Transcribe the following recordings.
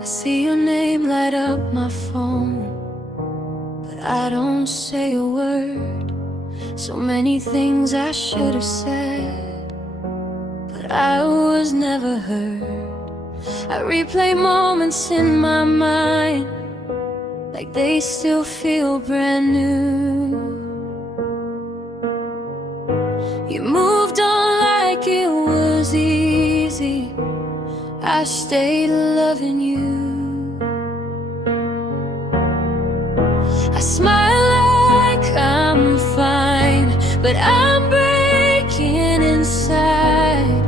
I see your name light up my phone, but I don't say a word. So many things I should have said, but I was never heard. I replay moments in my mind like they still feel brand new. You moved on like it was easy. I stayed loving you. I smile like I'm fine, but I'm breaking inside.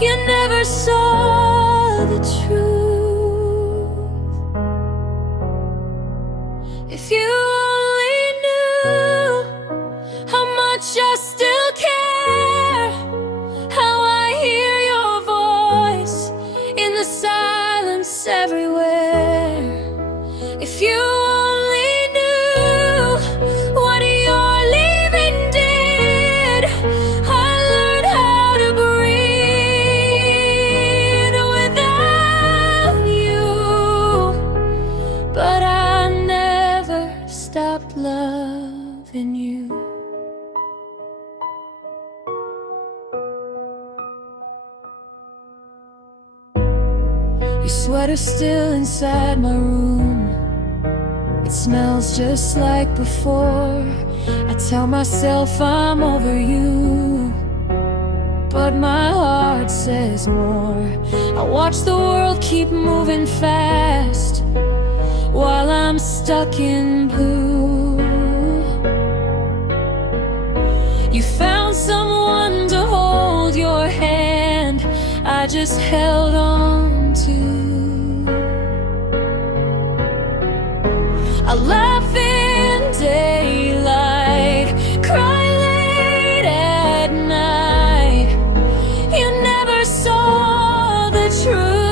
You never saw the truth. If you only knew how much I still care, how I hear your voice in the silence everywhere. If you only knew what your leaving did, I learned how to breathe without you. But I never stopped loving you. Your sweater's still inside my room. It smells just like before. I tell myself I'm over you, but my heart says more. I watch the world keep moving fast while I'm stuck in blue. You found someone to hold your hand, I just held on to. I laugh in daylight, cry late at night. You never saw the truth.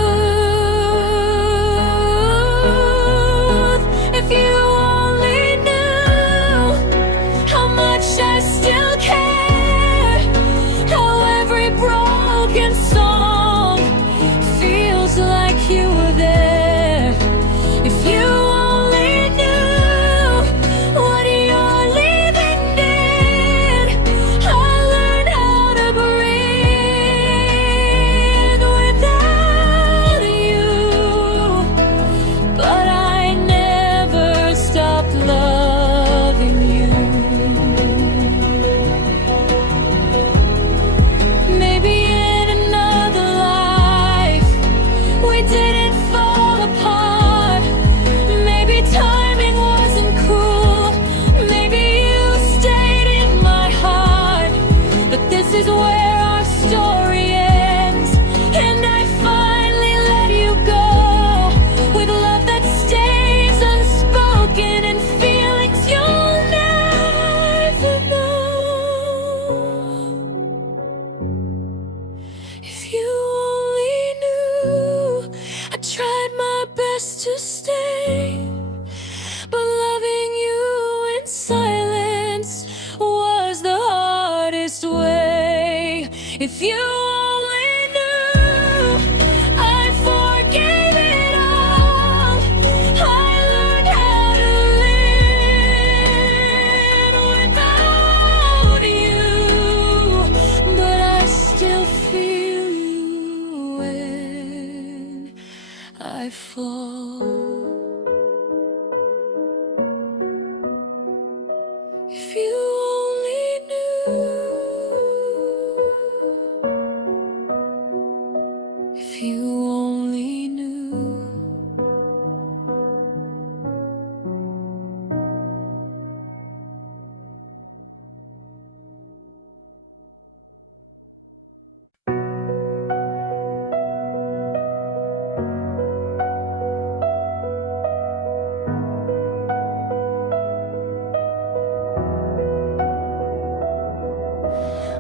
If you only knew how much I still care, how every broken song feels like you were there. If you is where our story ends, and I finally let you go, with love that stays unspoken and feelings you'll never know. If you only knew, I tried my best to stay, but loving you in silence was the hardest way. If you only knew, I forgave it all. I learned how to live without you, but I still feel you when I fall. If you only knew. If you only knew.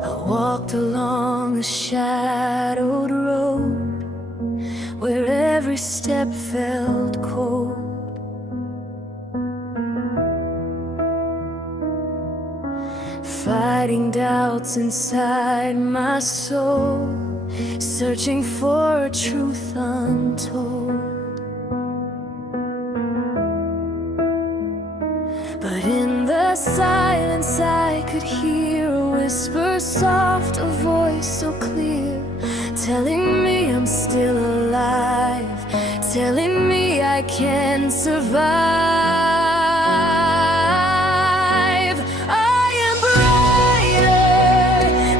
I walked along a shadowed road where every step felt cold. Fighting doubts inside my soul, searching for a truth untold. the silence I could hear a whisper soft, a voice so clear, telling me I'm still alive, telling me I can survive. I am brighter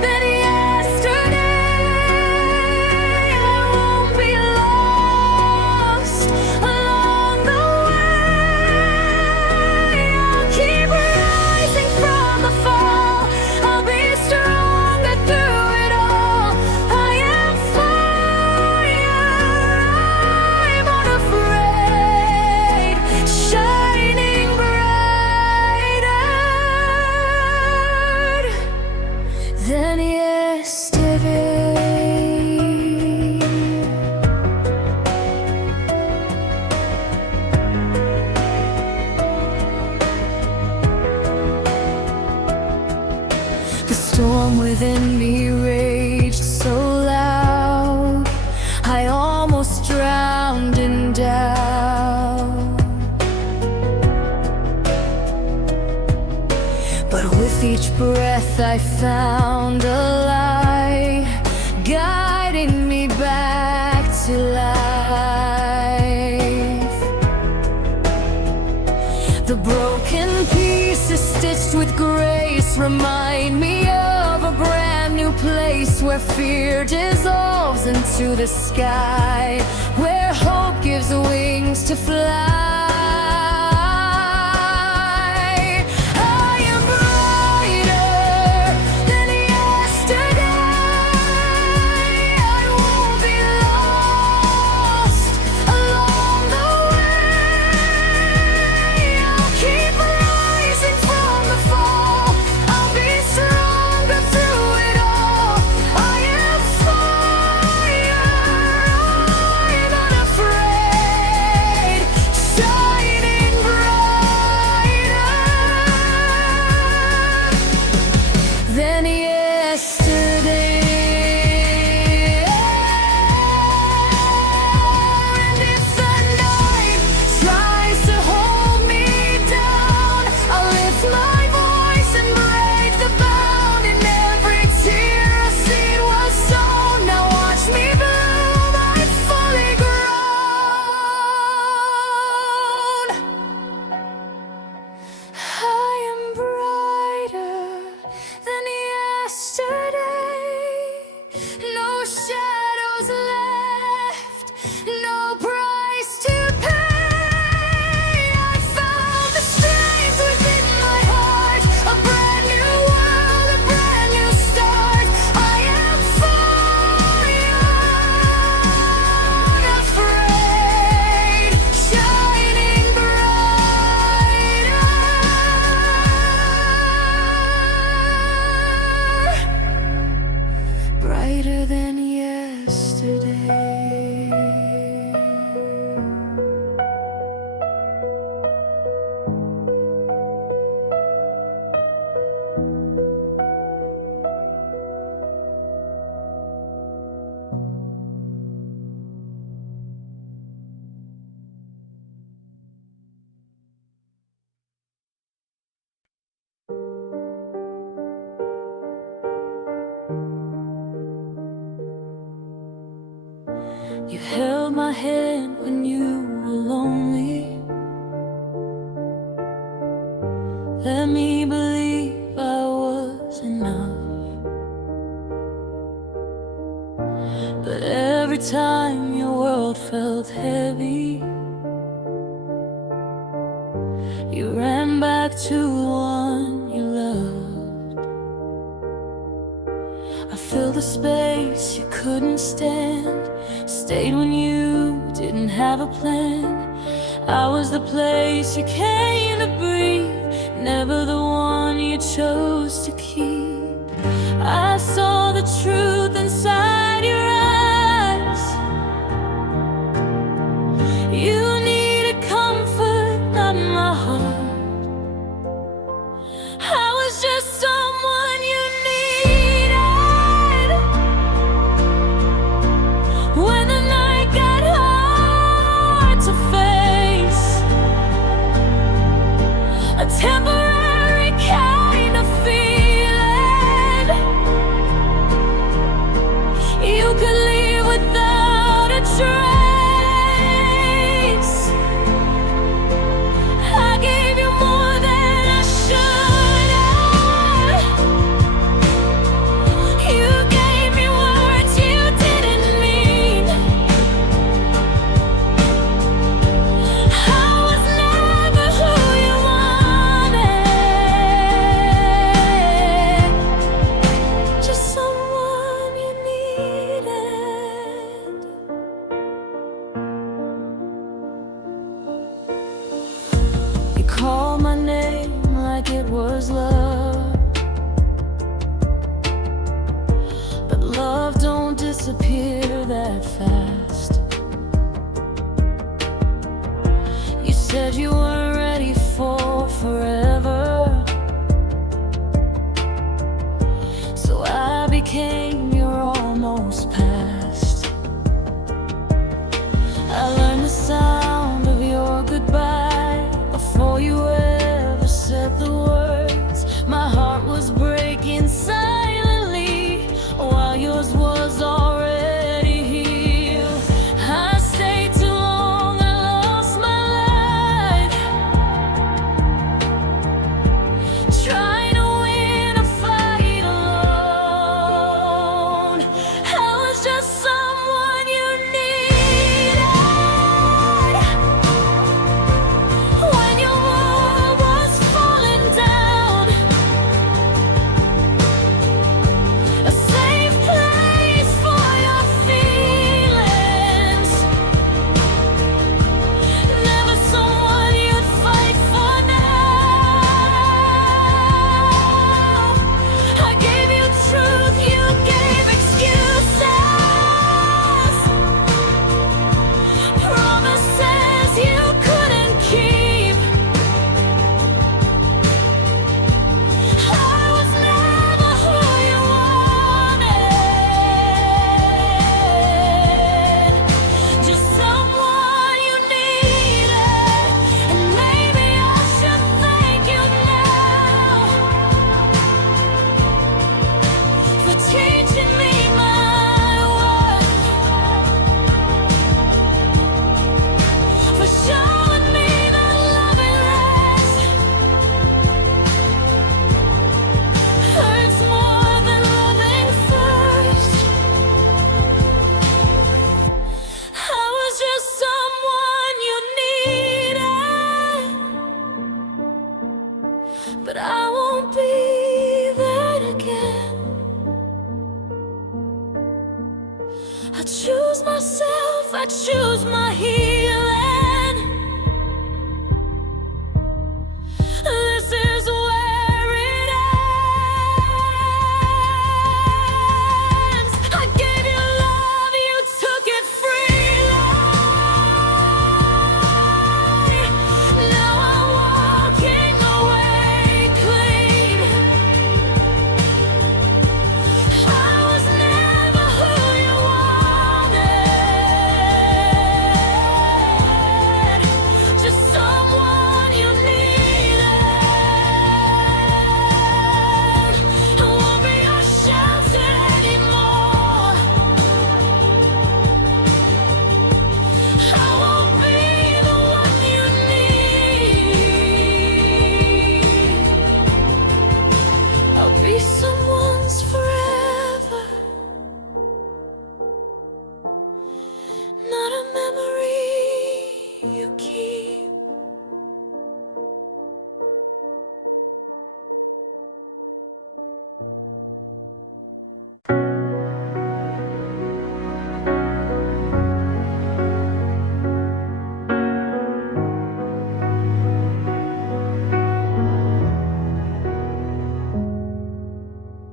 than yesterday. I won't be lost along the way. I'll keep rising from the fall. I'll be stronger through it all. I am fire, I'm unafraid, shining brighter than yesterday. The storm within me raged so loud, I almost drowned in doubt. But with each breath I found a light, guiding me back to life. The broken pieces stitched with grace remind me of a brand new place where fear dissolves into the sky, where hope gives wings to fly. I am brighter than yesterday. I won't be lost along the way. I'll keep rising from the fall. I'll be stronger through it all. I am fire, I'm unafraid, shining brighter than yesterday. And if the night tries to hold me down, I'll lift my voice and break the bound. In every tear a seed was sown. Now watch me bloom, I'm fully grown. I am brighter than yesterday. No shadows left, no price to pay. I found the strength within my heart, a brand new world, a brand new start. I am fire, unafraid, shining brighter, brighter than yesterday. You held my hand when you were lonely. Let me believe I was enough. But every time your world felt heavy, you ran back to the one you loved. I filled the space you couldn't stand, stayed when you didn't have a plan. I was the place you came to breathe, never the one you chose to keep. I saw the truth inside your eyes. You needed comfort, not my heart. I was just someone you needed when the night got hard to face. A temporary disappear that fast. You said you weren't ready for forever, so I became your almost past. I learned the sound of your goodbye before you ever said the words. My heart was breaking silently while yours was already healed. I stayed too long, I lost my life, trying to win a fight alone. I was just someone you needed when your world was falling down. A safe place for your feelings, never someone you'd fight for now. I gave you truth, you gave excuses, promises you couldn't keep. I was never who you wanted, just someone you needed. And maybe I should thank you now for teaching me my worth, for showing me that loving less hurts more than loving first. I was just someone you needed, but I won't be that again. I choose myself, I choose my healing. This is where it ends. I gave you love, you took it freely. Now I'm walking away clean. I was never who you wanted, just someone you needed. I won't be your shelter anymore. I won't be the one you need. I'll be someone's forever, not a memory you keep.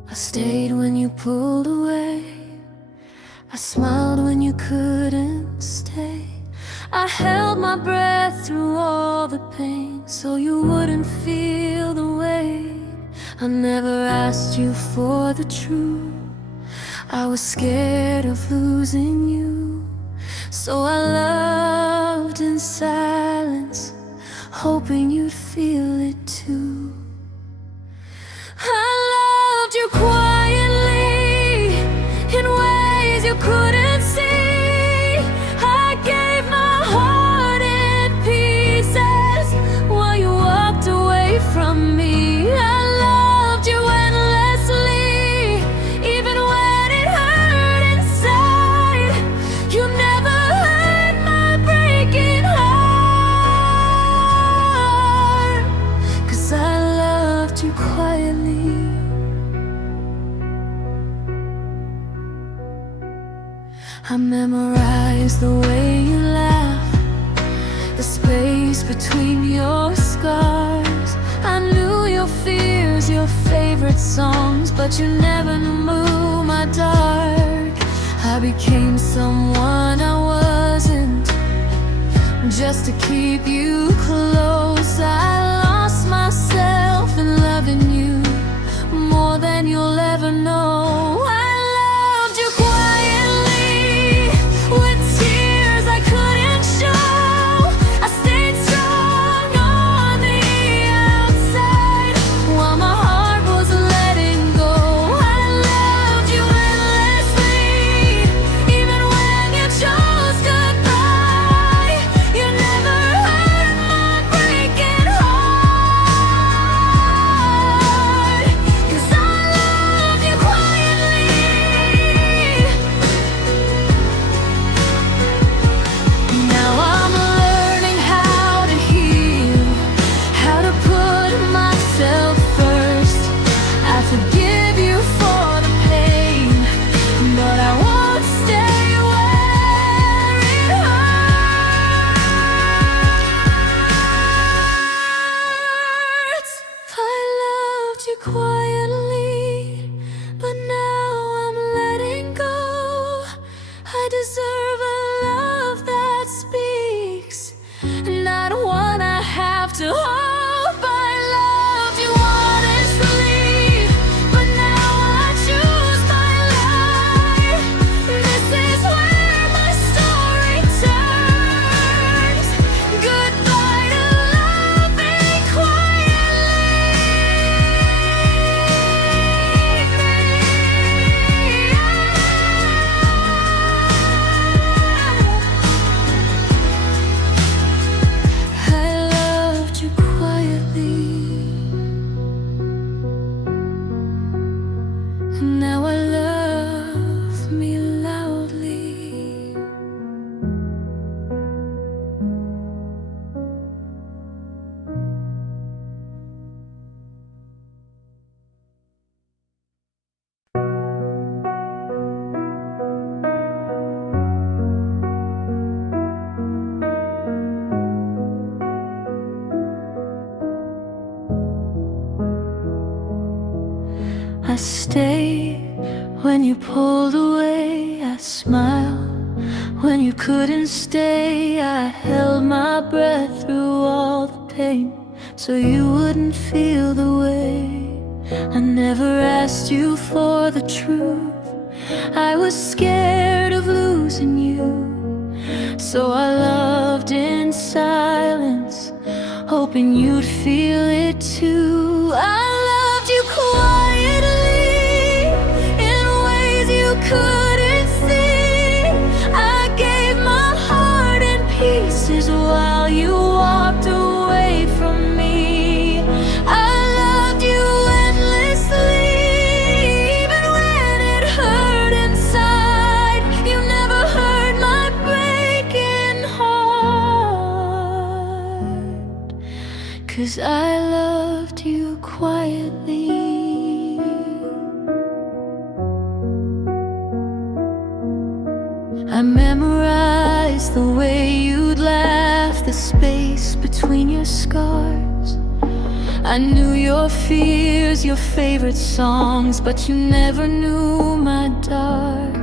I stayed when you pulled away, I smiled when you couldn't stay. I held my breath through all the pain so you wouldn't feel the weight. I never asked you for the truth, I was scared of losing you. So I loved in silence, hoping you'd feel it too. I loved you quietly in ways you couldn't see. I gave my heart in pieces while you walked away from me. I loved you endlessly, even when it hurt inside. You never heard my breaking heart, 'cause I loved you quietly. I memorized the way you laugh, the space between your scars. I knew your fears, your favorite songs, but you never knew my dark. I I became someone I wasn't, just to keep you close. I lost myself in loving you more than you'll ever know. I loved you quietly, with tears I couldn't show. I stayed strong on the outside, while my heart was letting go. I loved you endlessly, even when you chose goodbye. You never hurt my breaking heart, 'cause I loved you quietly. Now I'm learning how to heal, how to put myself first. I forgive you for the pain, but I won't stay where it hurts. I loved you quietly, but now I'm letting go. I deserve a love that speaks, not one I have to hope. I loved you honestly, but now I choose my life. This is where my story turns. Goodbye to loving I loved you quietly, and now I love me loudly. I stayed when you pulled away. I smiled when you couldn't stay. I held my breath through all the pain, so you wouldn't feel the way. I never asked you for the truth. I was scared of losing you, so I loved in silence, hoping you'd feel it too. I loved you quietly, in ways you couldn't see. I gave my heart in pieces while you walked away from me. I loved you endlessly, even when it hurt inside. You never heard my breaking heart, 'cause I loved you quietly. I memorized the way you'd laugh, the space between your scars. I knew your fears, your favorite songs, but you never knew my dark.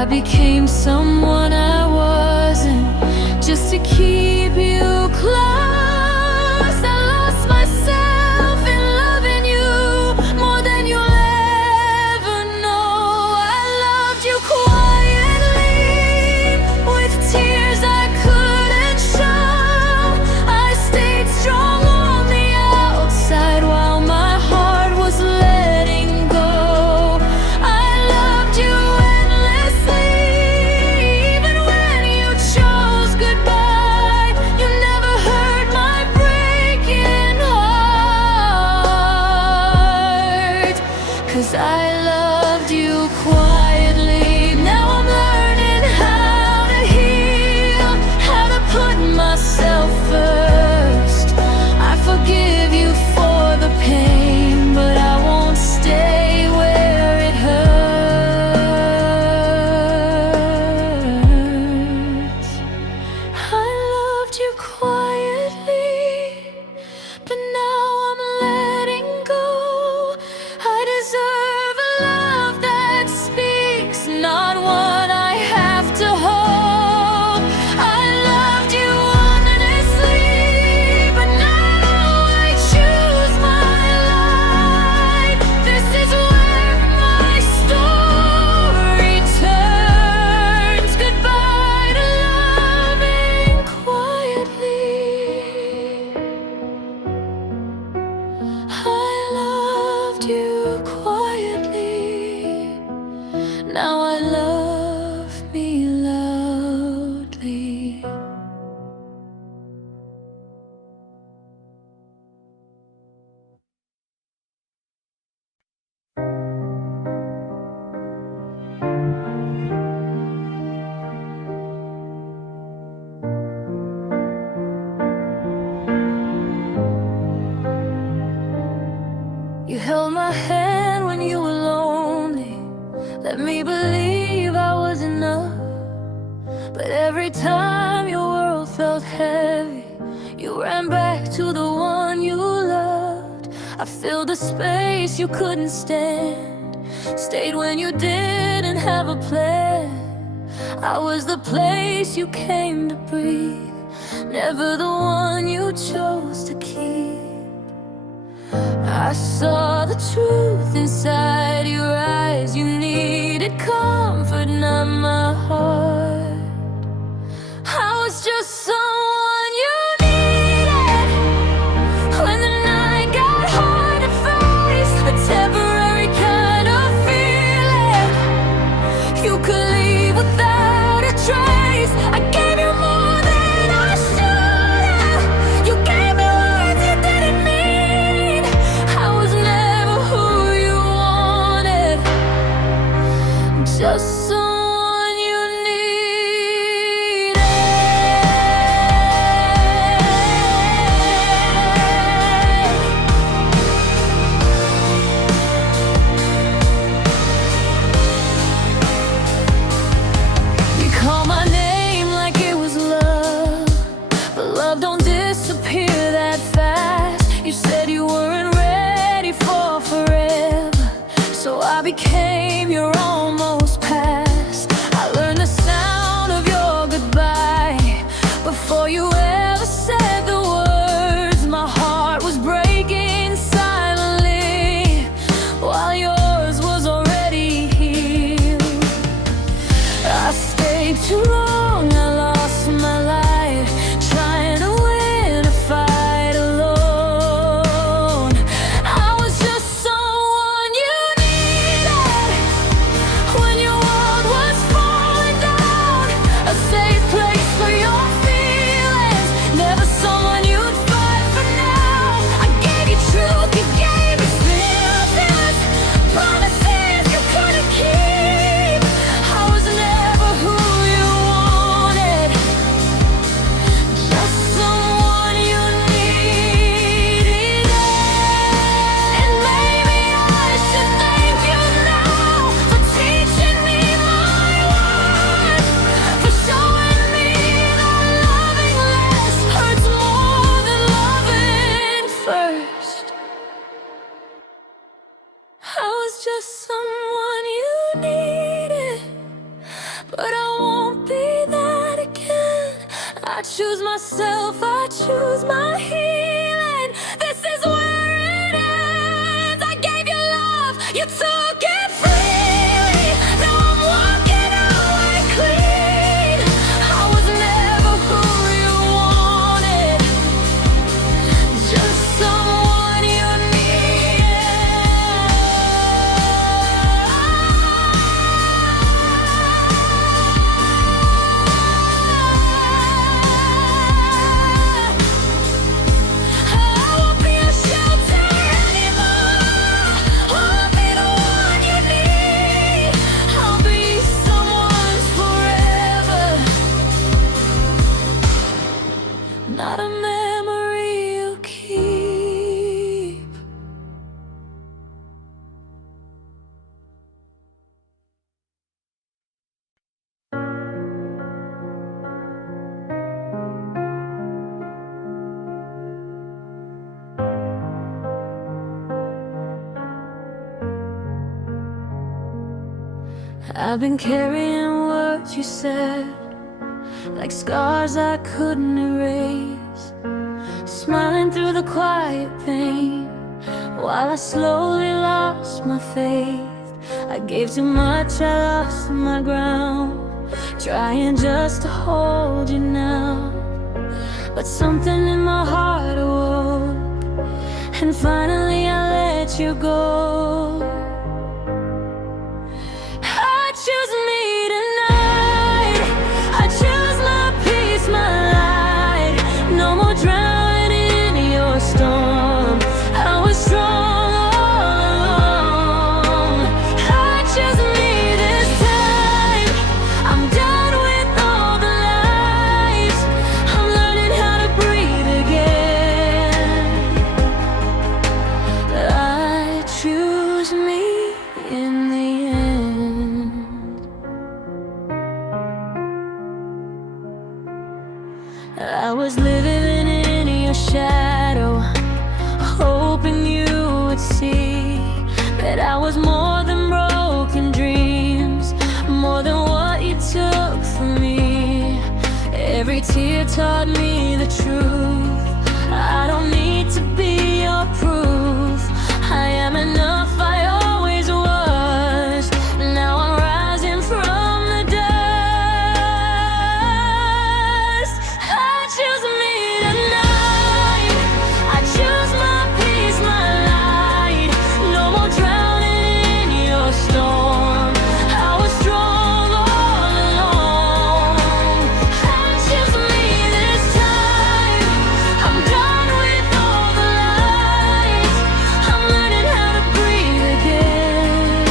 I became someone I wasn't, just to keep you close. I lost myself in loving you more than you'll ever know. I loved you quietly, with tears I couldn't show. I stayed strong on the outside, while my heart was letting go. I loved you endlessly, even when you chose goodbye. You never heard my breaking heart, 'cause I loved you quietly. Now I'm learning how to heal, how to put myself first. I forgive you for the pain, but I won't stay where it hurts. I loved you quietly, but now I'm letting go. I deserve a love quietly. Now I love me loudly. You held my hand when you were lonely, let me believe I was enough. But every time your world felt heavy, you ran back to the one you loved. I filled the space you couldn't stand, stayed when you didn't have a plan. I was the place you came to breathe, never the one you chose to keep. I saw the truth inside your eyes. You needed comfort, not my heart. I was just someone you needed when the night got hard to face. A temporary kind of feeling you could leave without a trace. I gave you more than I should have. You gave me words you didn't mean. I was never who you wanted, just someone you needed. You called my name like it was love, but love don't disappear that fast. You said you weren't ready for forever, so I became your almost past. I learned the sound of your goodbye before you ever said the words. My heart was breaking silently while yours was already healed. I stayed too long, I lost my life trying to win a fight alone. I was just someone you needed when your world was falling down. A safe place for your feelings, never someone you'd fight for now. I gave you truth, you gave me stillness, promises you couldn't keep. I was never who you wanted, just someone you needed. And maybe I should thank you now for teaching me my worth, for showing me that loving less hurts more than loving first. I was just someone you needed, but I won't be that again. I choose myself, I choose my healing. This is where it ends. I gave you love, you took it freely. Now I'm walking away clean. I was never who you wanted, just someone you I won't be a shelter anymore. I'll be the one you need. I'll be someone's forever, not a memory you keep. I've been carrying words you said, like scars I couldn't erase, smiling through the quiet pain while I slowly lost my faith. I gave too much, I lost my ground, trying just to hold you now. But something in my heart awoke, and finally I let you go. in the end. I was living in your shadow, hoping you would see that I was more than broken dreams, more than what you took from me. Every tear taught me the truth. I don't need to be your proof. I am enough, I always was. Now I'm rising from the dust. I choose me tonight. I choose my peace, my light. No more drowning in your storm. I was strong all along. I choose me this time. I'm done with all the lies. I'm learning how to breathe again.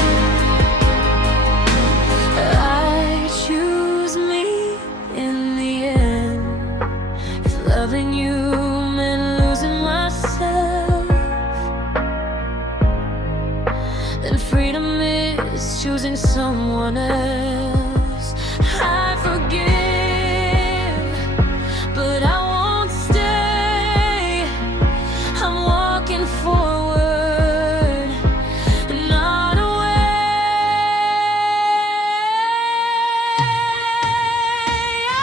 I choose me in the end. If loving you meant losing myself, then freedom is choosing someone else. I forgive, but I won't stay. I'm walking forward, not away.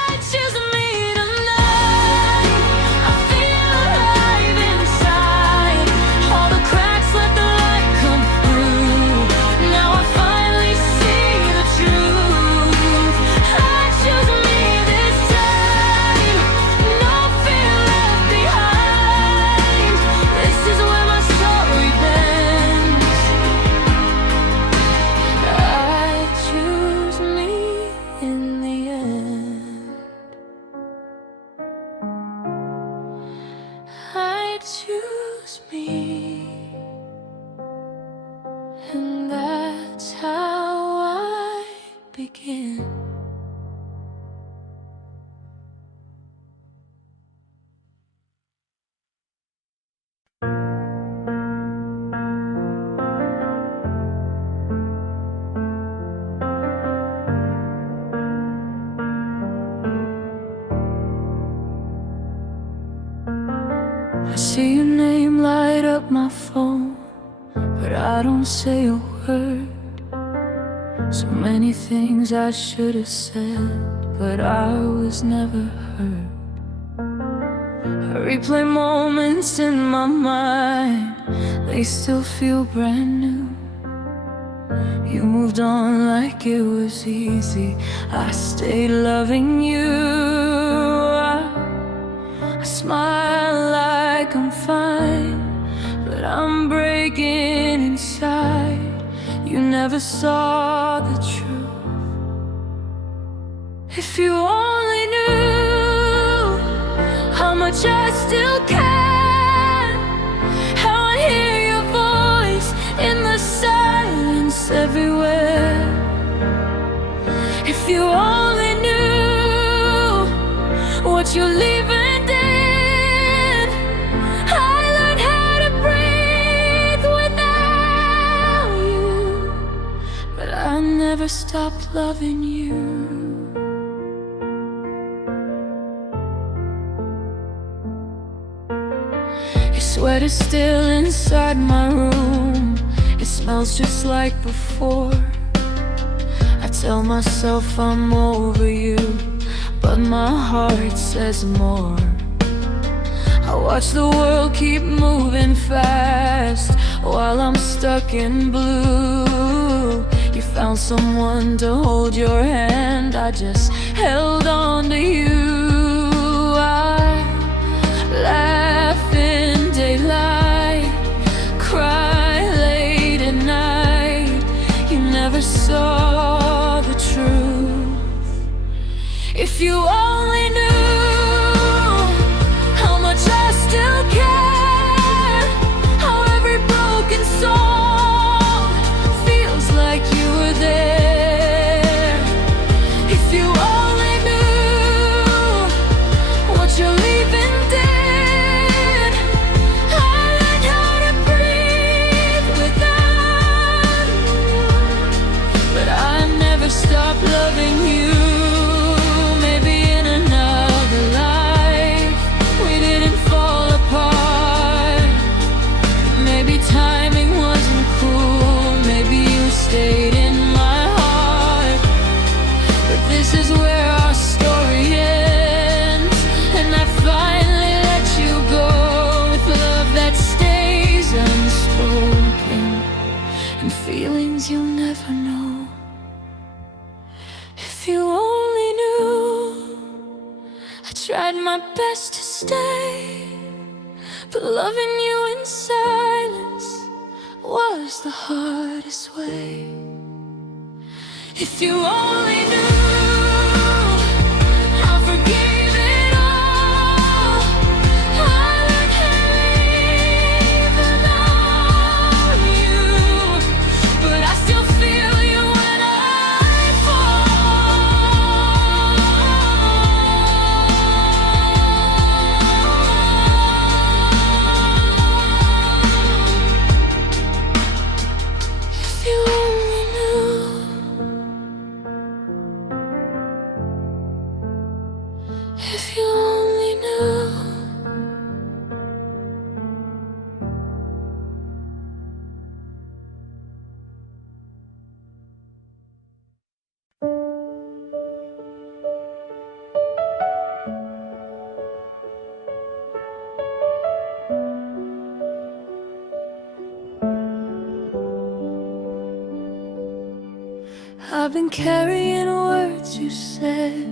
I choose me tonight. I feel alive inside. All the cracks, let the light come through. Now I finally see the truth. I choose me this time. No fear left behind. This is where my story bends. I choose me in the end. I choose me, and that's how I begin. I see your name light up my phone, but I don't say a word. So many things I should have said, but I was never heard. I replay moments in my mind, they still feel brand new. You moved on like it was easy. I stayed loving you. I smile like I'm fine, but I'm breaking inside. You never saw the truth. If you only knew how much I still care, how I hear your voice in the silence everywhere. If you only knew what you're leaving did. I learned how to breathe without you, but I never stopped loving you. Your sweat is still inside my room. It smells just like before. I tell myself I'm over you, but my heart says more. I watch the world keep moving fast while I'm stuck in blue. You found someone to hold your hand, I just held on to you. I laugh in daylight, cry late at night. You never saw the truth. If you only knew how much I still care, how every broken song feels like you were there. If you only knew what you're leaving did. I learned how to breathe without you. loving you. Maybe in another life we didn't fall apart. Maybe timing wasn't cool. Maybe you stayed in my heart. But this is where our story ends, and I finally let you go with love that stays unspoken and feelings you'll never know. If you only knew, I tried my best to stay, but loving you in silence was the hardest way. If you only knew, I forgave it all. I learned to live without you, but I still feel you when I fall. If you only knew, if you only knew. I've been carrying words you said,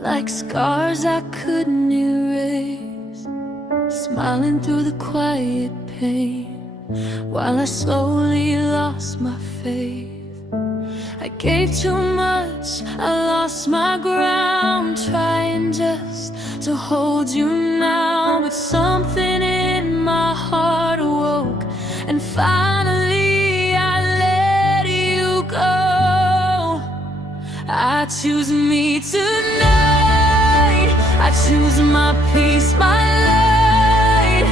like scars I couldn't erase, smiling through the quiet pain while I slowly lost my faith. I gave too much, I lost my ground, trying just to hold you now. But something in my heart awoke, and finally I let you go. I choose me tonight. I choose my peace, my light.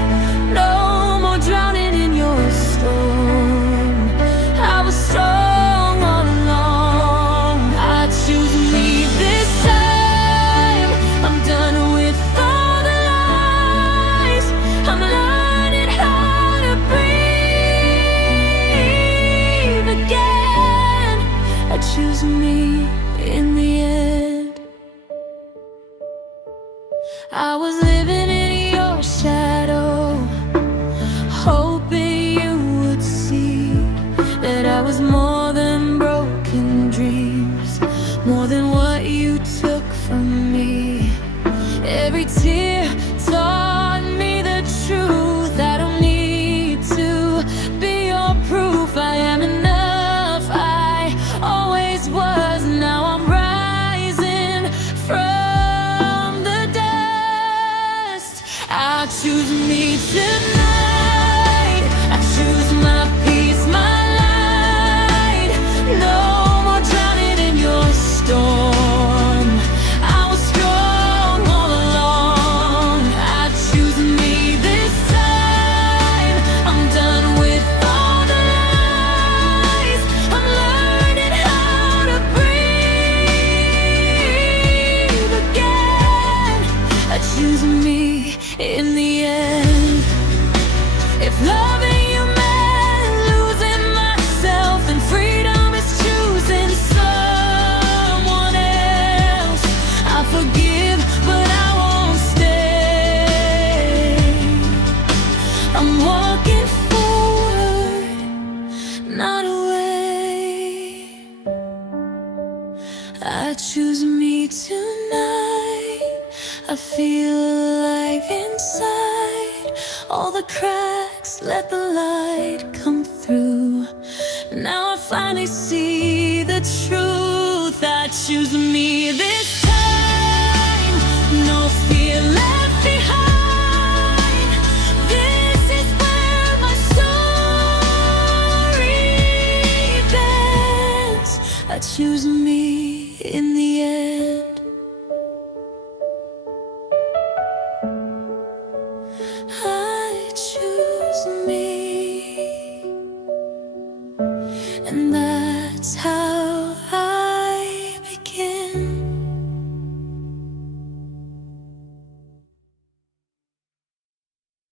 No more drowning in your storm. I was strong all along. I choose me this time. I'm done with all the lies. I'm learning how to breathe again. I choose me in the end. I was living in your shadow, hoping you would see that I was more than broken dreams, more than what you took from me. Every tear taught me the truth. I don't need to be your proof. I am enough, I always was. Now I'm rising from the dust. I choose me tonight. I choose my peace, my light. No more drowning in your storm. I was strong all along. I choose me this time. I'm done with all the lies. I'm learning how to breathe again. I choose me in the end. If loving you meant losing myself, then freedom is choosing someone else. I forgive, but I won't stay. I'm walking forward, not away. I choose me tonight. I feel alive inside. All the cracks, let the light come through. Now I finally see the truth. I choose me this time. No fear left behind. This is where my story bends. I choose me in the end. I choose me, and that's how